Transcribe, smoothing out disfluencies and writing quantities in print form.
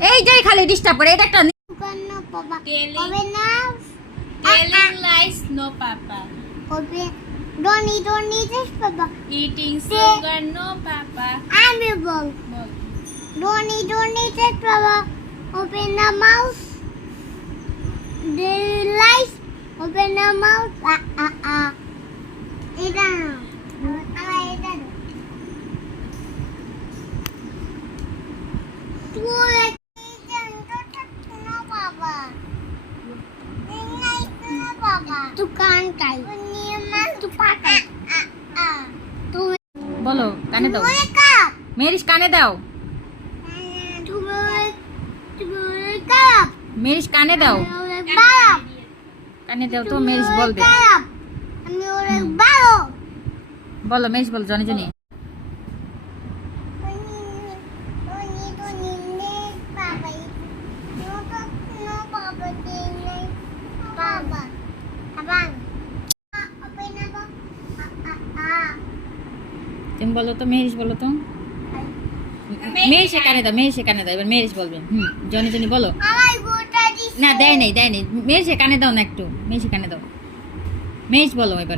এই যে খালি ডিস্টার্ব করে, এটা একটা No, Papa. Telling- Open now. Telling lies, no papa. Open. Don't need this, Papa. Eating sugar, no papa. I'm a ball. Ball. Don't need this, Papa. Open the mouth. The lights. Open the mouth. এটা না। আমার এটা না। তুই বলো, কানে দাও। Mary's কানে দাও, মেরিস কানে দাও, কানে দাও তো মেরিস বল দে। বলো মেরিস বল, জনি জনি। তুমি বলো তো, মেরিস বলো তো। মেরিসে কানে দাও, মেরিসে কানে দাও, এবার মেরিস বলবেন। জনি জনি বলো। না দেয় নাই, দেয় নাই। মেরিসে কানে দাও না একটু, মেরিসে কানে দাও। মেরিস বলো এবার।